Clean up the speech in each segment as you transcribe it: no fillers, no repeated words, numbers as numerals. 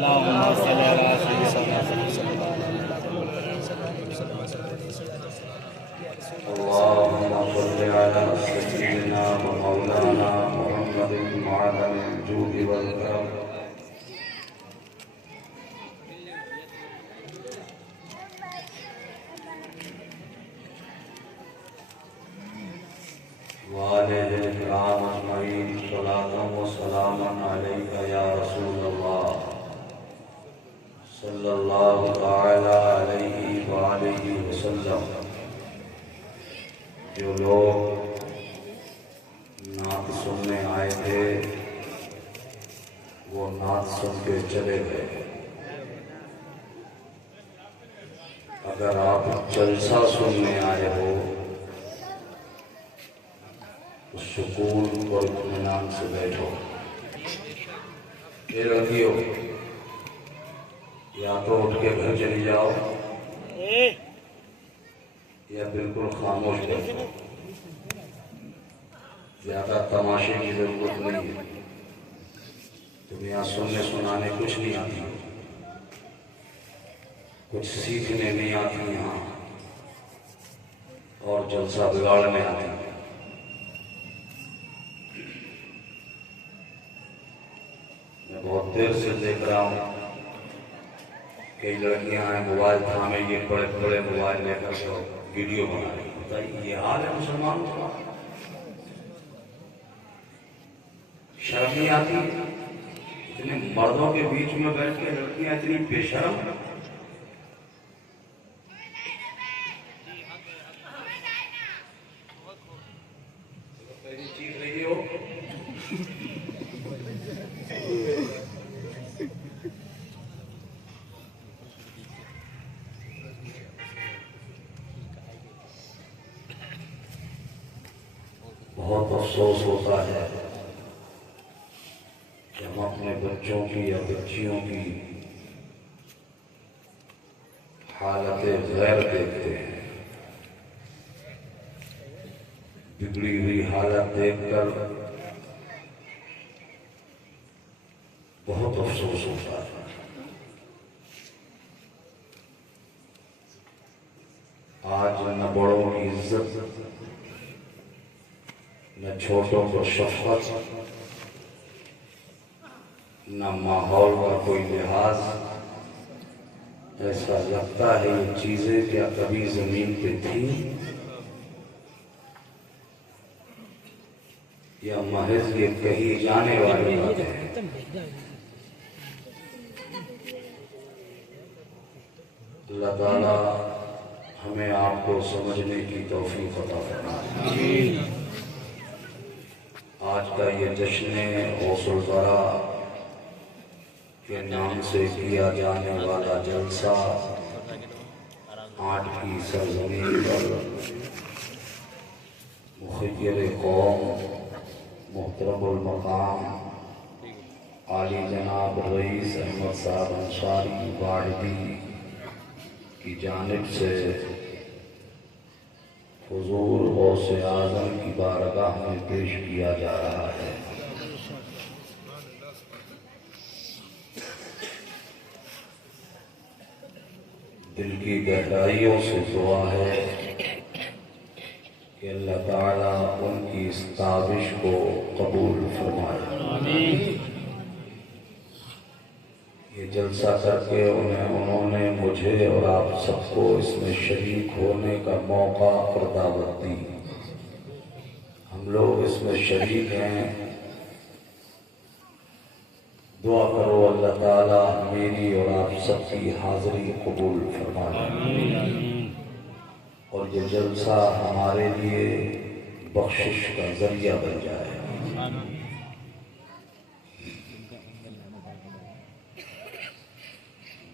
अल्लाहुम्मा सल्लि अला सय्यिदिना व मौलाना मुहम्मदिन मअदनिल जूदि वल करम। वालिहिल किराम अजमईन सलातun व सलामुन अलैका या रसूलल्लाह सल्लल्लाहु तआला अलैहि व आलिहि वसल्लम। जो लोग नात सुनने आए थे वो नात सुन के चले गए। अगर आप जलसा सुनने आए हो तो सुकून और इत्मीनान से बैठो। ये रखियो, या तो उठ के घर चली जाओ या बिल्कुल खामोश रहो। ज्यादा तमाशे की जरूरत नहीं है। तुम्हें यहाँ सुनने सुनाने कुछ नहीं आती, कुछ सीखने नहीं आती यहाँ, और जलसा बिगाड़ने आती है। मैं बहुत देर से देख रहा हूँ कई लड़कियां हैं मोबाइल थामे ये बड़े बड़े मोबाइल लेकर के वीडियो बना रही। बताइए ये हाल है मुसलमानों का? शर्म नहीं आती? इतने मर्दों के बीच में बैठ के लड़कियां इतनी बेशर्म। चीख रही हो बहुत अफसोस होता है कि हम अपने बच्चों की या बच्चियों की हालत गैर देखते हैं। बिगड़ी हुई हालत देखकर बहुत अफसोस होता है। आज न बड़ों की इज्जत, न छोटों को शफ़क़त, न माहौल का कोई लिहाज। ऐसा लगता है ये चीजें क्या कभी जमीन पे थी या महज ये कही जाने वाली बातें हैं। अल्लाह ताला हमें आपको समझने की तौफीक अता फरमाए। आज का ये जश्न गौसुल वरा के नाम से किया जाने वाला जलसा 8 की सरजमीन पर मुखिर कौम मुहतरमुल मकाम आली जनाब रईस अहमद साहब अंसारी वाहिदी की जानिब से हुजूर गौसे आज़म की बारगाह में पेश किया जा रहा है। दिल की गहराइयों से दुआ है कि अल्लाह ताला उनकी इस ताबिश को कबूल फरमाए। ये जलसा करके उन्होंने मुझे और आप सबको इसमें शरीक होने का मौका और दावत दी। हम लोग इसमें शरीक हैं। दुआ करो अल्लाह ताला मेरी और आप सबकी हाजिरी कबूल फरमाए और ये जलसा हमारे लिए बख्शिश का जरिया बन जाए।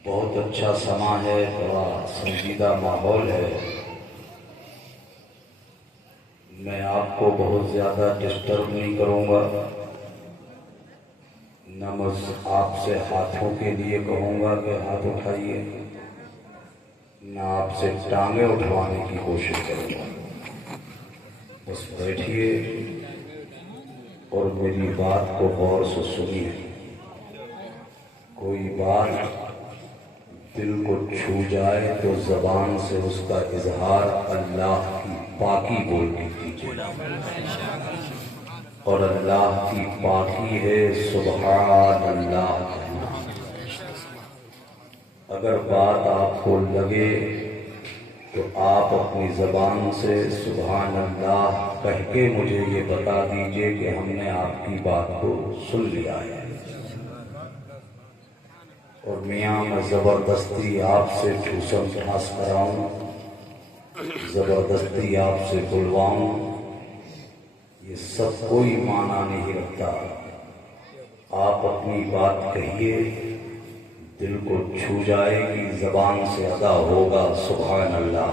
बहुत अच्छा समा है, बड़ा संजीदा माहौल है। मैं आपको बहुत ज़्यादा डिस्टर्ब नहीं करूँगा, न बस आपसे हाथों के लिए कहूँगा कि हाथ उठाइए, न आपसे टांगे उठवाने की कोशिश करूँगा। बस बैठिए और मेरी बात को गौर से सुनिए। कोई बात दिल को छू जाए तो जबान से उसका इजहार अल्लाह की पाकी बोल के कीजिए, और अल्लाह की पाकी है सुभान अल्लाह कहना। अगर बात आपको लगे तो आप अपनी जबान से सुभान अल्लाह कह के मुझे ये बता दीजिए कि हमने आपकी बात को सुन लिया है। और मियाँ मैं ज़बरदस्ती आपसे ठूसम ठास कराऊं, ज़बरदस्ती आपसे बुलवाऊं, ये सब कोई माना नहीं रखता। आप अपनी बात कहिए, दिल को छू जाएगी, ज़बान से अदा होगा सुभान अल्लाह।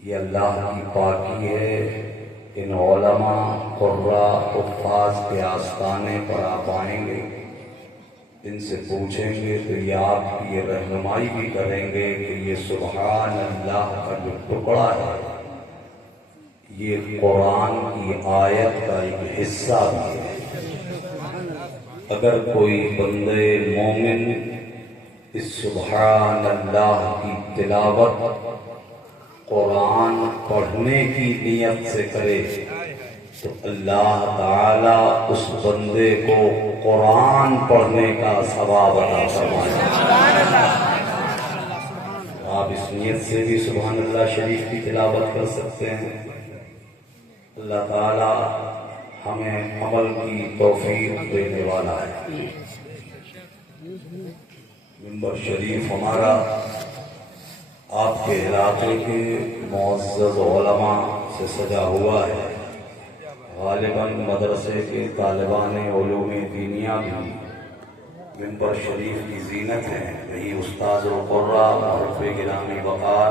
ये अल्लाह की पाकी है। इन उलमा कुर्रा हुफ़्फ़ाज़ के आस्ताने पर आप आएंगे, इनसे पूछेंगे तो ये आपकी ये रहनुमाई भी करेंगे कि ये सुभान अल्लाह का जो टुकड़ा है ये कुरान की आयत का एक हिस्सा भी है। अगर कोई बंदे मोमिन इस सुभान अल्लाह की तिलावत कुरान पढ़ने की नियत से करे तो अल्लाह ताला उस बंदे को कुरान पढ़ने का सवाब अता फरमाएगा। आप इस नियत से भी सुभान अल्लाह शरीफ की तिलावत कर सकते हैं। अल्लाह ताला हमें अमल की तौफीक देने वाला है। मिंबर शरीफ हमारा आपके इलाके के मुअज़्ज़ज़ उलमा से सजा हुआ है। गालिबन मदरसे के तालिबान उलूम दीनिया भी मिंबर शरीफ की जीनत है। वही उस्ताज़ुल कुर्रा मुहर्रिफ़ गिरामी वक़ार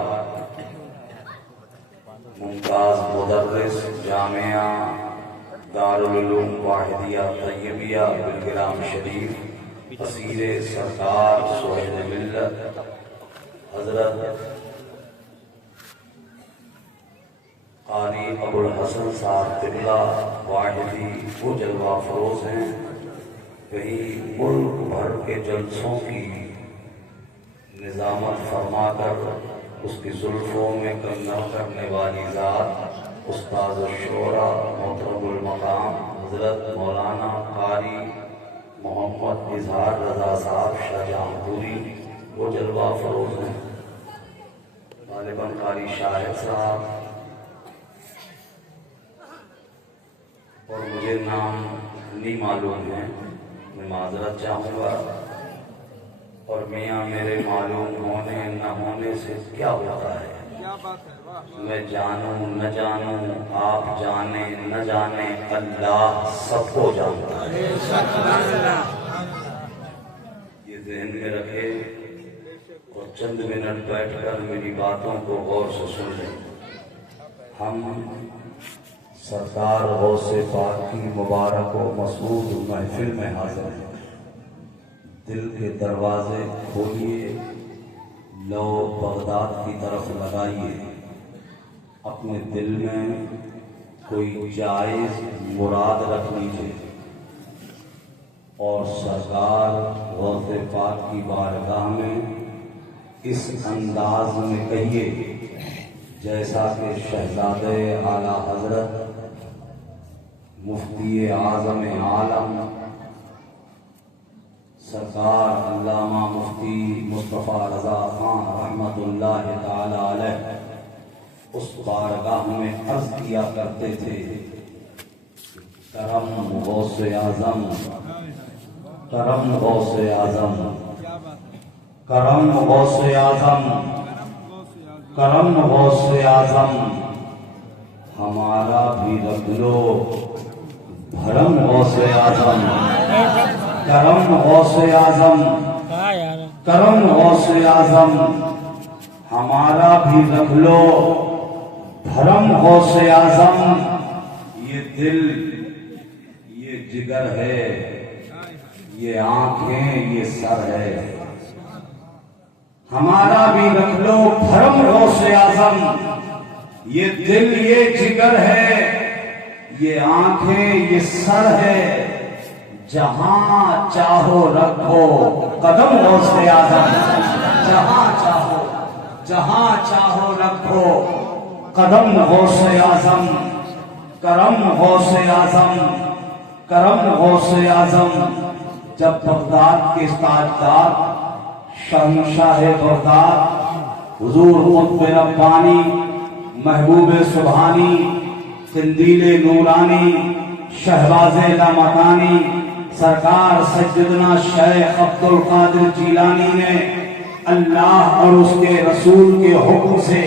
मुमताज़ मुदर्रिस जामिया दारुल उलूम वाहिदिया तैयबिया बिलगिराम शरीफ असीरे सरकार सोहेल मिल्लत हजरत क़ारी अबुल हसन साहब तिबला वाहिदी वो जलवा फरोज हैं। कहीं मुल्क भर के जलसों की निज़ामत फरमाकर उसकी जुल्फों में कंगन करने वाली ज़ात उस्ताद शोरा मोहतरमुल मकाम हजरत मौलाना क़ारी मोहम्मद इजहार रजा साहब शाहजहांपुरी वो जलवा फरोज हैं। गालिबन क़ारी शाहिद साहब और मुझे नाम नहीं मालूम है, मैं माजरत चाहूँगा। और मियाँ मेरे मालूम होने न होने से क्या होता है, मैं जानूं न जानूं, आप जाने न जाने, अल्लाह सबको जानता है। ये ज़हन में रखे और चंद मिनट बैठकर मेरी बातों को गौर से सुन लें। हम सरकार गौसे पाक की मुबारक व मसरूद महफिल में हाजिर हैं। दिल के दरवाजे खोलिए, लो बगदाद की तरफ लगाइए। अपने दिल में कोई जायज़ मुराद रख लीजिए और सरकार गौसे पाक की बारगाह में इस अंदाज में कहिए जैसा कि शहजादे आला हजरत मुफ्ती आज़म आलम सरकार अल्लामा मुफ्ती मुस्तफ़ा रज़ा खान रहमतुल्लाह ताला अलैह उस बारगाह में अर्ज किया करते थे, करम गौसे आज़म, करम गौसे आज़म, करम गौसे आज़म, करम गौसे आज़म, हमारा भी रख लो भरम गौसे आज़म, करम गौसे आज़म, करम गौसे आज़म, हमारा भी रख लो भरम गौसे आज़म। ये दिल, ये जिगर है, ये आंखें, ये सर है, हमारा भी रख लो भरम गौसे आज़म। ये दिल, ये जिगर है, ये आंखें, ये सर है, जहां चाहो रखो कदम गौसे आजम, जहां चाहो रखो कदम गौसे आजम, करम गौसे आजम, करम गौसे आजम। जब बगदाद के ताजदार शहंशाह बगदाद हुजूर कुतुब रब्बानी महबूब सुभानी सिंदीले नूरानी शहबाज़े लामकानी सरकार सज्जदना शेख अब्दुल कादिर जीलानी ने अल्लाह और उसके रसूल के हुक्म से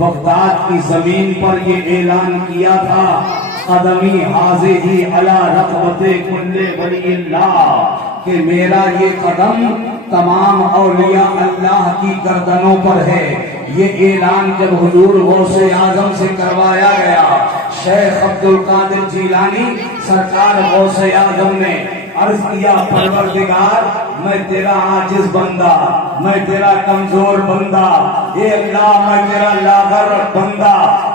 बगदाद की जमीन पर ये ऐलान किया था, कदमी हाज़िही अला रक़बते कुल्ले वलिय्लाह, कि मेरा ये कदम तमाम औलिया अल्लाह की गर्दनों पर है। ये ऐलान जब हुजूर गौसे आजम से करवाया गया, शेख अब्दुल कादिर जीलानी सरकार गौसे आजम ने अर्ज किया, परवरदिगार मैं तेरा आजिज बंदा, मैं तेरा कमजोर बंदा, ये अल्लाह मैं तेरा लागर बंदा,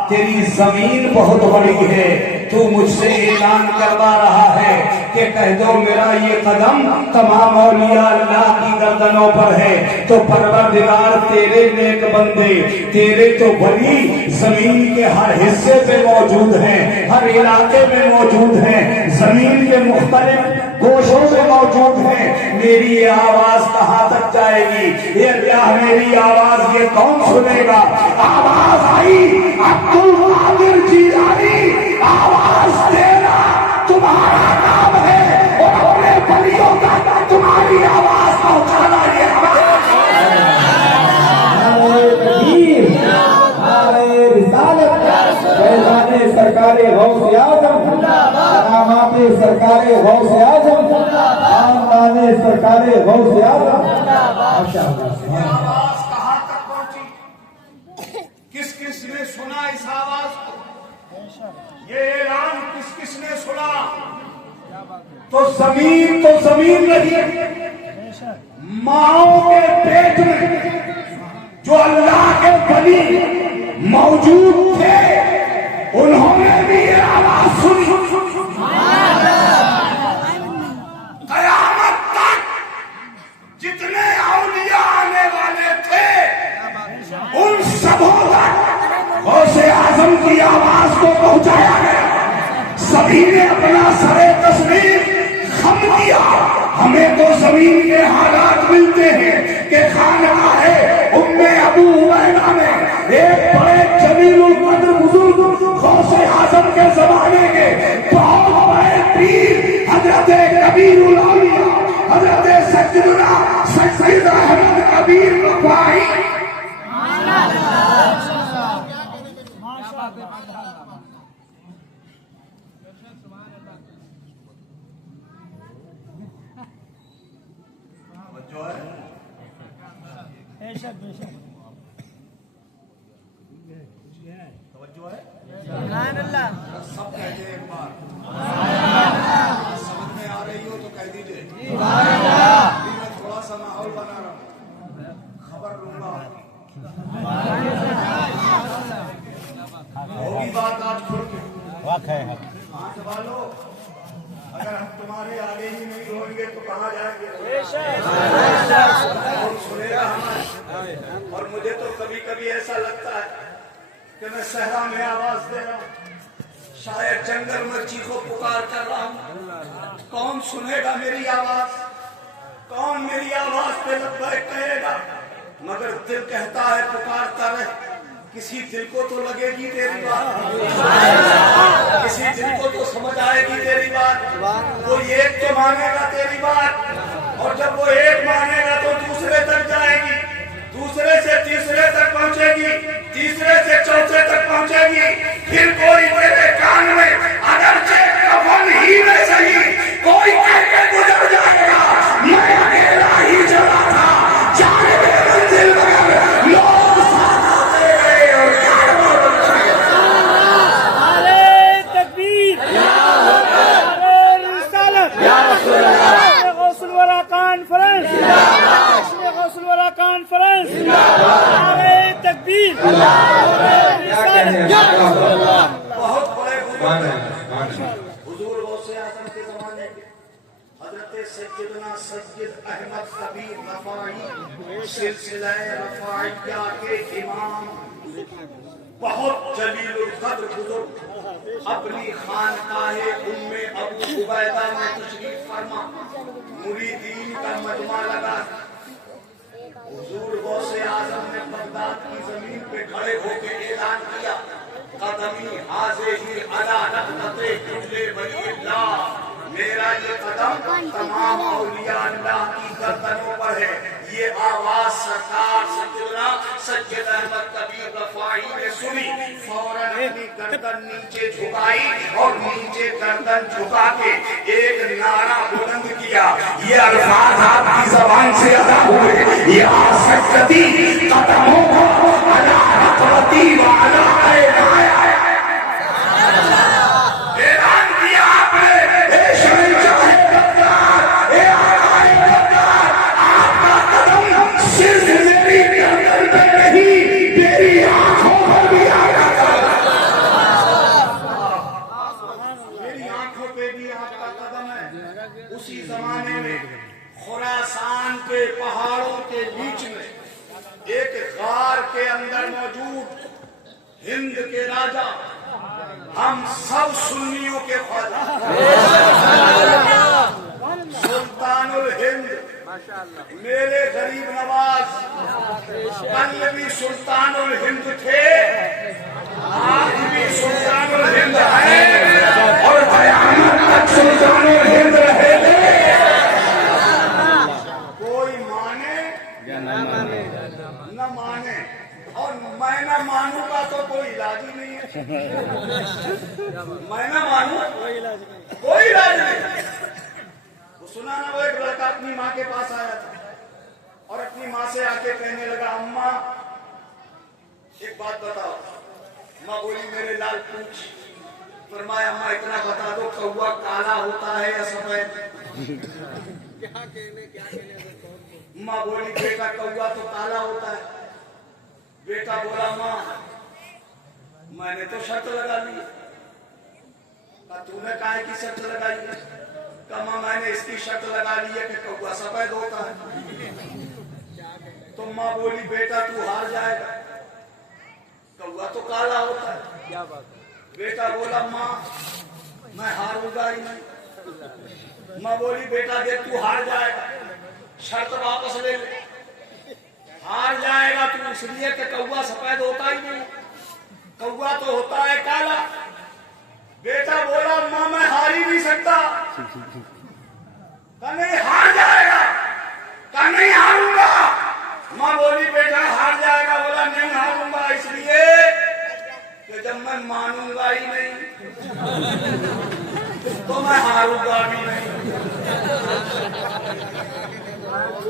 तेरी जमीन बहुत बड़ी है, तू मुझसे ऐलान करवा रहा है कि कह दो मेरा ये कदम तमाम औलिया अल्लाह की गर्दनों पर है। तो परवरदिगार तेरे नेक बंदे, तेरे तो वली जमीन के हर हिस्से पे मौजूद हैं, हर इलाके में मौजूद हैं, जमीन के मुख्तलिफ गोशों में मौजूद हैं। मेरी ये आवाज कहाँ तक जाएगी? ये अल्लाह मेरी आवाज ये कौन सुनेगा? आवाज आई अब्दुल कादिर जीलानी, आवाज देना तुम्हारा काम है और अपने बलियों तक तुम्हारी आवाज पहुंचाना ये सरकारे गौसे आजम, नामाते सरकारे गौसे आजम, आमदाने सरकारे गौसे आजम। आवाज कहाँ तक पहुंची? किस किस ने सुना इस आवाज को? ये ऐलान किस किस ने सुना? तो जमीन रही, माओ के पेट में जो अल्लाह के वली मौजूद थे, उन्होंने भी ये आवाज सुनी। कयामत तक जितने औलिया आने वाले थे, उन सबों तक गौसे आजम की आवाज को पहुंचाया गया। सभी ने अपना सरे तस्लीम खम किया। हमें तो जमीन के हालात मिलते हैं कि खानका है उम्मे अबू उबैदा में एक बड़े जलीलुल कद्र बुजुर्ग गौसे आजम के जमाने के बहुत बड़े पीर हजरत कबीरुल औलिया हजरत सज्जदना सैयद अहमद कबीर रफ़ाई सब कहते हैं एक बार, समझ में आ रही हो तो कह दीजिए। मैं थोड़ा सा माहौल बना रहा हूँ, खबर लूंगा। होगी बात आज खुल के। हाथ वालों, अगर हम तुम्हारे आगे ही नहीं रोएंगे तो कहाँ जाएंगे? सुनेगा हमारे। और मुझे तो कभी कभी ऐसा लगता है कि मैं सहरा में आवाज दे रहा हूँ, शायद जंगल में चीखो पुकार कर रहा हूँ। कौन सुनेगा मेरी आवाज? कौन मेरी आवाज पे लब्बैक कहेगा? मगर दिल कहता है पुकारता रहे। किसी दिल को तो लगेगी तेरी बात, किसी दिल को तो समझ आएगी तेरी बात। वो एक तो मानेगा तेरी बात, और जब वो एक मानेगा तो दूसरे तक जाएगी, दूसरे से तीसरे तक पहुंचेगी, तीसरे से चौथे तक पहुंचेगी। फिर कोई तेरे कान में अगरचे कफन ही में सही कोई कह के गुजर जाएगा, मैं अकेला ही चला था जाने में मंजिल मगर लोग साथ आते गए और नारे तकबीर, नारे रिसालत, गौसुल वरा कॉन्फ्रेंस, गौसुल वरा कॉन्फ्रेंस, नारे तकबीर, बहुत बड़े हुजूर गौसे आजम के जमाने के सैयदना सैयद अहमद कबीर रफाई सिलसिला रफाइया के इमाम बहुत जलीलुल कद्र बुजुर्ग अपनी खानकाहे उम्मे अबू उबैदा में तशरीफ फरमा मुरीदीन का मजमा लगा। हुजूर गौसे आजम ने बगदाद की जमीन पे खड़े होकर ऐलान किया, कदमी हाज़िही अला नक़ते कुल्ले वलील्लाह, मेरा ये कदम तमाम औलिया अल्लाह की गर्दनों पर है। ये आवाज सरकार सैयदना सैयद अहमद कबीर रफाई ने सुनी, फौरन अपनी गर्दन नीचे झुकाई और नीचे गर्दन झुका के एक नारा बुलंद किया। ये अल्फाज आपकी जबान से अदा हुए, या सज्जदी कदमों को अला रक़बती व अला ऐलान किया आपने, उसी जमाने में खुरासान के पहाड़ों के बीच में एक गार के अंदर मौजूद हिंद के राजा, हम सब सुन्नियों के ख्वाजा सुल्तानुल हिंद, मेरे गरीब नवाज कल भी सुल्तानुल हिंद थे, आज भी सुल्तानुल हिंद है और कयामत तक सुल्तानुल हिंद रहेंगे। कोई माने या न माने, और मैं न मानूंगा तो कोई इलाज ही नहीं है। मैं न मानू कोई इलाज नहीं। वो सुना ना, वो एक लड़का अपनी माँ के पास आया था और अपनी माँ से आके कहने लगा, अम्मा एक बात बताओ। माँ बोली, मेरे लाल पूछ। फरमाया, अम्मा इतना बता दो, कौवा काला होता है या सफेद? माँ बोली, बेटा कौवा तो काला होता है। बेटा बोला, माँ मैंने तो शर्त लगा ली। तूने काहे की शर्त लगाई? कहा, मैंने इसकी शर्त लगा ली है कि कौवा सफेद होता है। तो माँ बोली, बेटा तू हार जाएगा, कौवा तो काला होता है। क्या बात? बेटा बोला, माँ मैं हारूंगा ही नहीं। माँ बोली, बेटा देख तू हार जाएगा, शर्त वापस ले ले। हार जाएगा तू इसलिए कि कौवा सफेद होता ही नहीं, कौवा तो होता है काला। बेटा बोला, माँ मैं हार ही नहीं सकता। कहा नहीं हार जाएगा। कहा नहीं हारूंगा। माँ बोली, बेटा हार जाएगा। बोला नहीं हारूंगा इसलिए कि जब मैं मानूंगा ही नहीं तो मैं हारूंगा भी नहीं।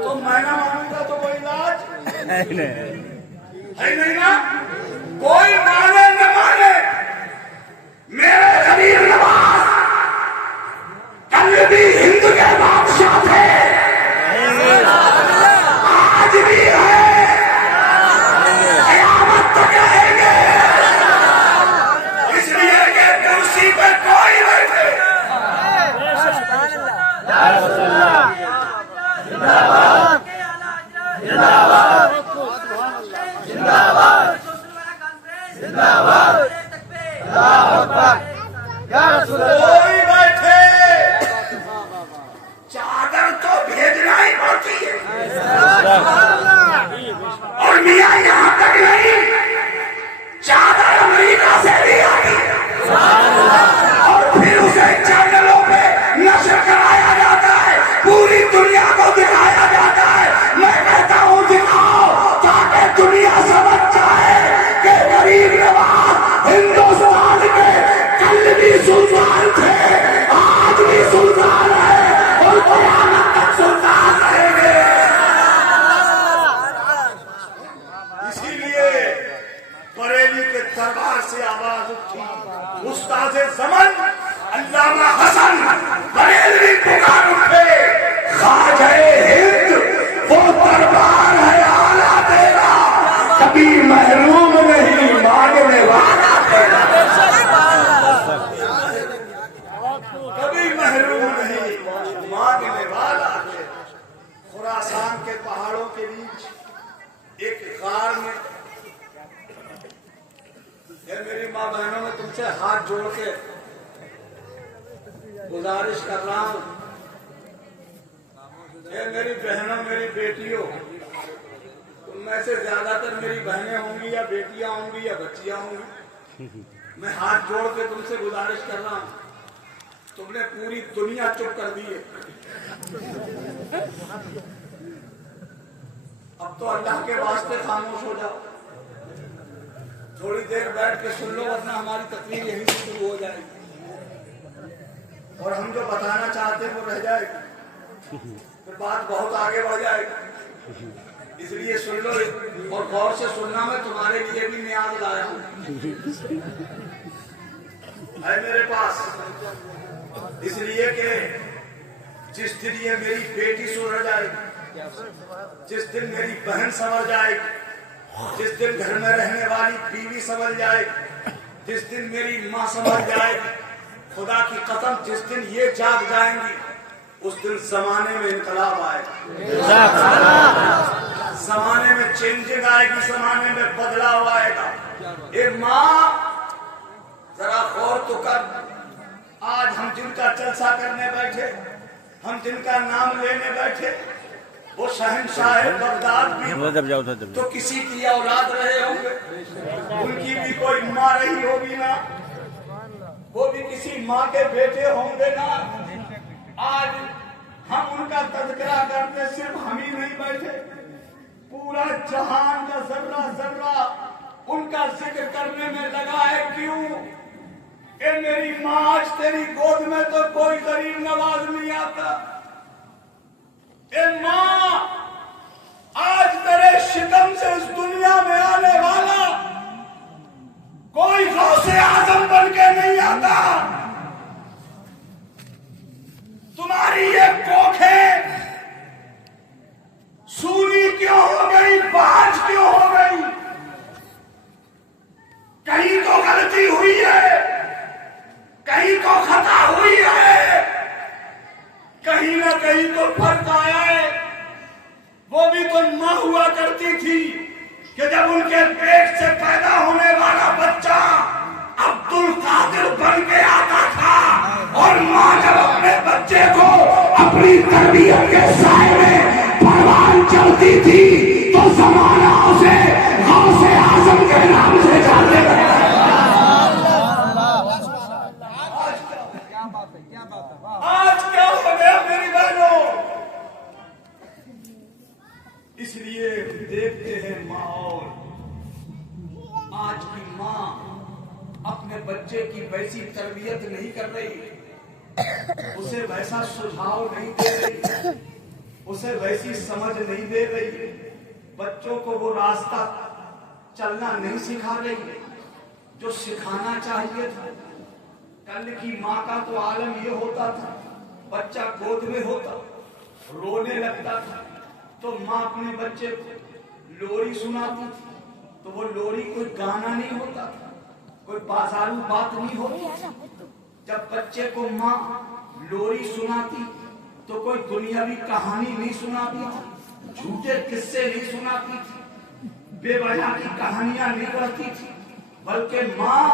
तो मैं ना मानूंगा तो कोई इलाज है नहीं ना। कोई माने न माने, मेरे गरीब नवाज कल भी हिंद के बादशाह थे, आज भी है, कयामत तक रहेंगे। इसलिए कि कुर्सी पर कोई बैठे, कोई बैठे, चादर तो भेजना ही पड़ती है। और मियाँ यहाँ तक नहीं, चादर अमेरिका से भी आती है और फिर उसे चैनलों पे नशर कराया जाता है, पूरी दुनिया को दिखाया जाता है। मैं कहता हूँ दिखाओ, ताकि दुनिया समझ जाए कि गरीब नवाज हिंदुस्तान के कल भी सुल्तान थे, आज भी सुल्तान है और कयामत तक सुल्तान रहेंगे। हाथ जोड़ के गुजारिश कर रहा हूं, ये मेरी बहनों, मेरी बेटियों, उनमें से ज्यादातर मेरी बहनें होंगी या बेटियां होंगी या बच्चियां होंगी। मैं हाथ जोड़ के तुमसे गुजारिश कर रहा हूं, तुमने पूरी दुनिया चुप कर दी है। अब तो अल्लाह के वास्ते खामोश हो जाओ, थोड़ी देर बैठ के सुन लो, वरना हमारी तकलीफ यहीं से शुरू हो जाएगी और हम जो बताना चाहते हैं वो रह जाएगी, फिर बात बहुत आगे बढ़ जाएगी। इसलिए सुन लो और गौर से सुनना, मैं तुम्हारे लिए भी नियाज लाया हूं है मेरे पास, इसलिए कि जिस दिन ये मेरी बेटी सुधर जाएगी, जिस दिन मेरी बहन समझ जाएगी, जिस दिन घर में रहने वाली बीवी समझ जाएगी, जिस दिन मेरी माँ समझ जाएगी, खुदा की कसम जिस दिन ये जाग जाएंगी, उस दिन जमाने में इनकलाब आएगा, जमाने में चेंजिंग आएगी, जमाने में बदलाव आएगा। ए माँ, जरा गौर तो कर, आज हम जिनका जलसा करने बैठे, हम जिनका नाम लेने बैठे, वो शहंशाह बगदाद भी तो किसी की औलाद रहे होंगे, उनकी भी कोई माँ रही होगी ना, वो भी किसी माँ के बेटे होंगे ना। आज हम उनका तज़किरा करते, सिर्फ हम ही नहीं बैठे, पूरा जहान का जर्रा जर्रा उनका जिक्र करने में लगा है। क्यों? ए मेरी माँ, आज तेरी गोद में तो कोई गरीब नवाज नहीं आता। ए माँ, आज तेरे शिकम से इस दुनिया में आने वाला कोई गौसे आजम बन के नहीं आता। तुम्हारी ये कोखें सूनी क्यों हो गई, बाज क्यों हो गई? कहीं तो गलती हुई है, कहीं तो खता हुई है, कहीं ना कहीं तो फर्क आया है। वो भी तो मां हुआ करती थी कि जब उनके पेट से पैदा होने वाला बच्चा अब्दुल कादिर बन के आता था, और मां जब अपने बच्चे को अपनी तरबियत के साए में परवान चलती थी, तो जमाना उसे गौसे आजम के नाम से जानने लगा। आज क्या हो गया मेरी बहनों? इसलिए देखते हैं माहौल, आज की माँ अपने बच्चे की वैसी तरबियत नहीं कर रही, उसे वैसा सुझाव नहीं दे रही, उसे वैसी समझ नहीं दे रही, बच्चों को वो रास्ता चलना नहीं सिखा रही जो सिखाना चाहिए था। कल की माँ का तो आलम ये होता था, बच्चा गोद में होता, रोने लगता था, तो माँ अपने बच्चे को लोरी सुनाती थी, तो वो लोरी कोई गाना नहीं होता था, कोई बाजारू बात नहीं होती। जब बच्चे को माँ लोरी सुनाती तो कोई दुनियावी कहानी नहीं सुनाती थी, झूठे किस्से नहीं सुनाती थी, बेवजह की कहानियां नहीं रहती थी, बल्कि माँ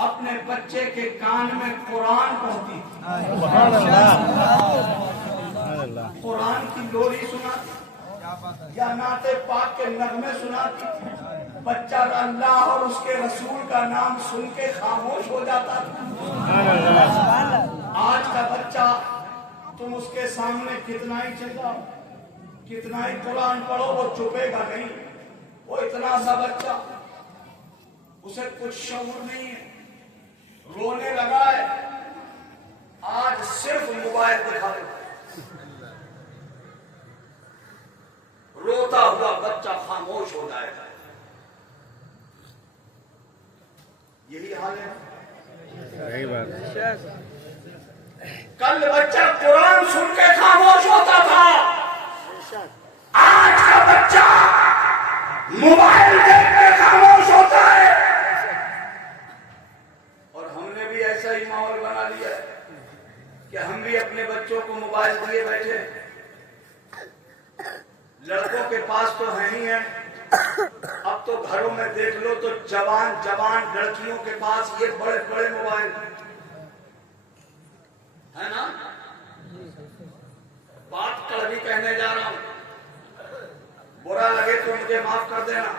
अपने बच्चे के कान में कुरान पढ़ती थी, कुरान की लोरी सुनाती या नाते पाक के नगमे सुनाती थी। बच्चा अल्लाह और उसके रसूल का नाम सुन के खामोश हो जाता था। आज का बच्चा, तुम उसके सामने कितना ही चिल्लाओ, कितना ही कुरान पढ़ो, वो चुपेगा नहीं। वो इतना सा बच्चा, उसे कुछ शऊर नहीं है, रोने लगा है, आज सिर्फ मोबाइल दिखा दो, रोता हुआ बच्चा खामोश हो जाएगा। यही हाल है। सही बात। कल बच्चा कुरान सुन के खामोश होता था, आज का बच्चा मोबाइल देख के खामोश होता है। और हमने भी ऐसा ही माहौल बना लिया है कि हम भी अपने बच्चों को मोबाइल दिए बैठे। लड़कों के पास तो है ही है, अब तो घरों में देख लो तो जवान जवान लड़कियों के पास ये बड़े बड़े मोबाइल है ना। बात कड़वी कहने जा रहा हूं, बुरा लगे तो मुझे माफ कर देना,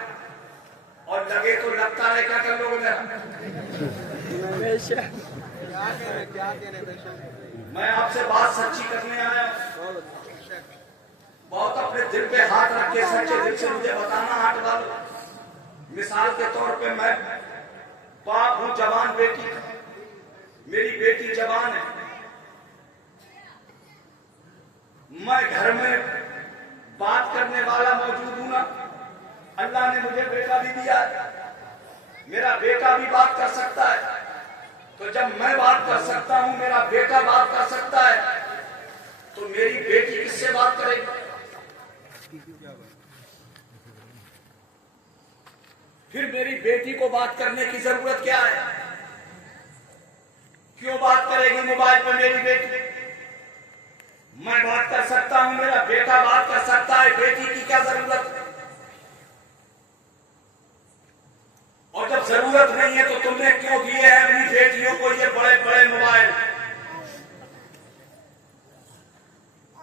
और लगे तो लगता है क्या कर लोगे मेरा। मैं आपसे बात सच्ची करने आया हूं। बहुत अपने दिल पे हाथ रख के सच्चे दिल से मुझे बताना हाथ डालो। मिसाल के तौर पे मैं बाप हूं, जवान बेटी, मेरी बेटी जवान है, मैं घर में बात करने वाला मौजूद हूं ना। अल्लाह ने मुझे बेटा भी दिया है, मेरा बेटा भी बात कर सकता है। तो जब मैं बात कर सकता हूं, मेरा बेटा बात कर सकता है, तो मेरी बेटी किससे बात करेगी। फिर मेरी बेटी को बात करने की जरूरत क्या है। क्यों बात करेगी मोबाइल पर मेरी बेटी। मैं बात कर सकता हूं, मेरा बेटा बात कर सकता है, बेटी की क्या जरूरत। और जब जरूरत नहीं है तो तुमने क्यों दिए हैं अपनी बेटियों को ये बड़े बड़े मोबाइल।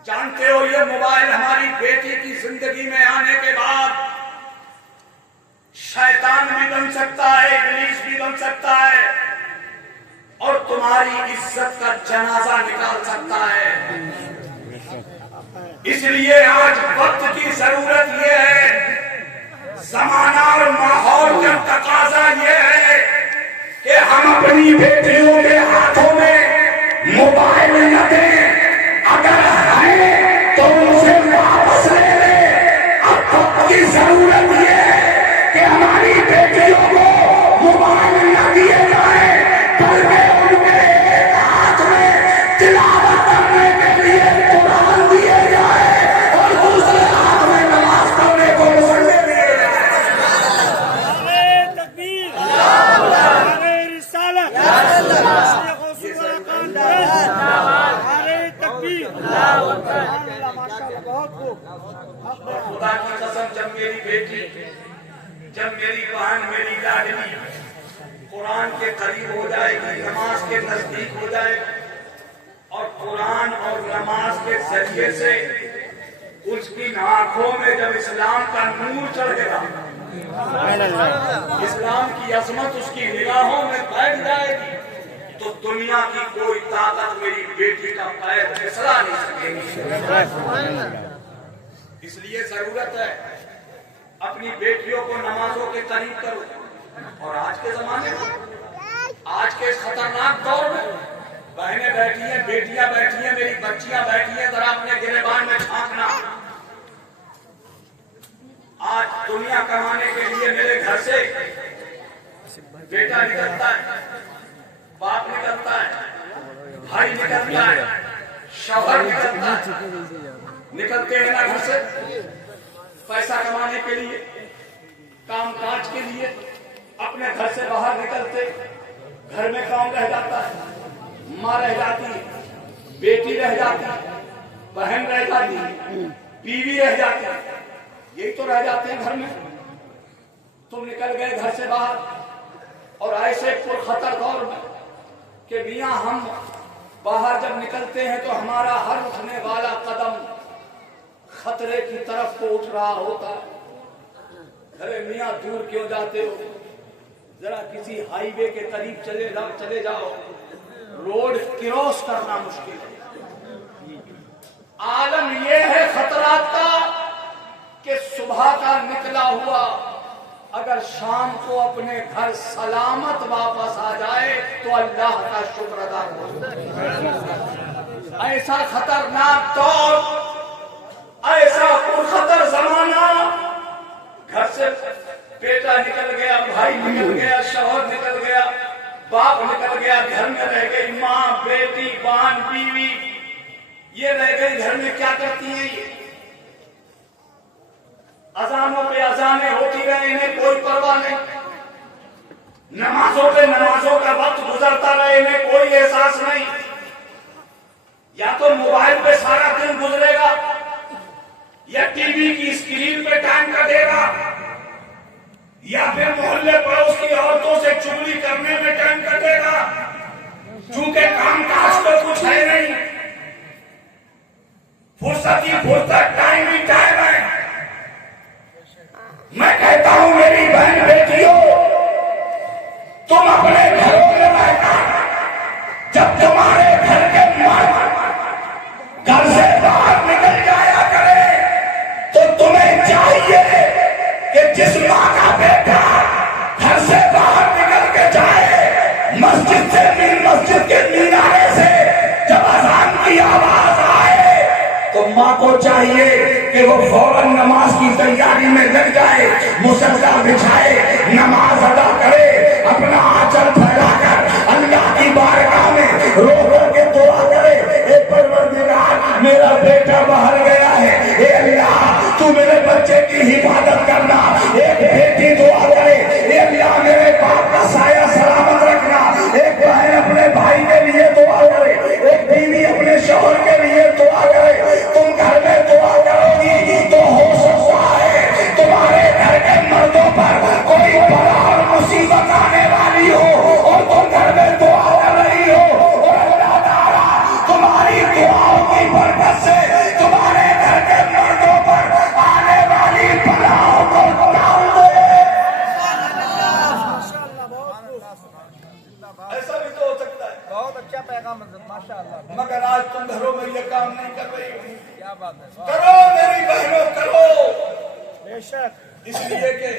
जानते हो ये मोबाइल हमारी बेटी की जिंदगी में आने के बाद शैतान भी बन सकता है, इब्लीस भी बन सकता है, और तुम्हारी इज्जत का जनाजा निकाल सकता है। इसलिए आज वक्त की जरूरत यह है, जमाना और माहौल का तकाजा यह है कि हम अपनी बेटियों के हाथों में मोबाइल न दें। अगर है तो उसे वापस ले लें। अब वक्त की जरूरत यह है कि हमारी बेटियों को मोबाइल न दिए जाए, बल्कि उनके एक हाथ में तिलावत करने के लिए कुरान दिए जाए और दूसरे हाथ में नमाज पढ़ने को मुसल्ले दिए जाए। तकबीर, नारे रिसालत, नारे तकबीर, माशाअल्लाह, बहुत खूब। खुदा की कसम, जब मेरी बहन, मेरी लाडली कुरान के करीब हो जाएगी, नमाज के नजदीक हो जाएगी, और कुरान और नमाज के जरिए से उसकी आंखों में जब इस्लाम का नूर चढ़ेगा, इस्लाम की अजमत उसकी निगाहों में बैठ जाएगी, तो दुनिया की कोई ताकत मेरी बेटी का पैर फिसला नहीं सकेगी। इसलिए जरूरत है अपनी बेटियों को नमाजों के करीब करो। और आज के जमाने में, आज के खतरनाक दौर में बहनें बैठी हैं, बेटियां बैठी हैं, मेरी बच्चियां बैठी हैं, जरा अपने गिरेबान में झांकना। आज दुनिया कमाने के लिए मेरे घर से बेटा निकलता है, बाप निकलता है, भाई निकलता है, शौहर निकलता है, निकलते हैं ना घर से पैसा कमाने के लिए, काम काज के लिए। अपने घर से बाहर निकलते, घर में काम रह जाता है, माँ रह जाती, बेटी रह जाती, बहन रह जाती, बीवी रह जाती, यही तो रह जाते हैं घर में। तुम निकल गए घर से बाहर, और ऐसे पुरखतर दौर में कि मियाँ हम बाहर जब निकलते हैं तो हमारा हर उठने वाला कदम खतरे की तरफ को उठ रहा होता है। अरे मियाँ दूर क्यों जाते हो, जरा किसी हाईवे के करीब चले जाओ, रोड क्रॉस करना मुश्किल है। आलम यह है खतरात का कि सुबह का निकला हुआ अगर शाम को अपने घर सलामत वापस आ जाए तो अल्लाह का शुक्र अदा करो। ऐसा खतरनाक दौर, ऐसा पुरखतर जमाना, घर से बेटा निकल गया, भाई निकल गया, शौहर निकल गया, बाप निकल गया, घर में रह गई माँ, बेटी, बहन, बीवी, ये रह गई घर में। क्या करती है ये? अजानों पे अजानें होती रहे, इन्हें कोई परवाह नहीं। नमाजों पे नमाजों का वक्त गुजरता रहे, इन्हें कोई एहसास नहीं। या तो मोबाइल पे सारा दिन गुजरेगा, या टीवी की स्क्रीन पे टाइम कटेगा, या फिर मोहल्ले पड़ोस की औरतों से चुगली करने में टाइम कटेगा, चूंकि कामकाज तो कुछ है नहीं, फुर्सत टाइम ही टाइम है। मैं कहता हूं मेरी बहन बेटियों, तुम अपने घरों में रहकर जब तुम्हारे घर के मर्द घर से बाहर निकल जाया करे तो तुम्हें चाहिए कि जिस मां का बेटा घर से बाहर निकल के जाए, मस्जिद के मीनारे से जब अज़ान की आवाज आए तो माँ को चाहिए कि वो फौरन नमाज की तैयारी में लग जाए, मुसल्ला बिछाए, नमाज अदा करे, अपना आंचल फैलाकर अल्लाह की बारगाह में रो रो के दुआ करे, ए परवरदिगार मेरा बेटा बाहर गया है, ए अल्लाह तू मेरे बच्चे की हिफाजत करना। एक बेटी दुआ करे, ए अल्लाह मेरे बाप का साया सलामत रखना। एक बहन अपने भाई के लिए दुआ करे, एक बीवी अपने शौहर के लिए दुआ करे। तुम घर में दुआ करोगी तो हो सकता है तुम्हारे घर के मर्दों पर कोई बड़ा और मुसीबत आने वाली हो और तुम घर में दुआ कर रही हो, और अल्लाह ताला तुम्हारी दुआओं की बरकत से तुम्हारे घर के मर्दों पर आने वाली बलाओं को टाल दे। ऐसा भी तो हो सकता है। बहुत अच्छा पैगाम माशाअल्लाह। मगर आज तुम घरों में ये काम नहीं कर रही हो। क्या बात है। करो मेरी बहनों, करो। बेशक इसलिए कि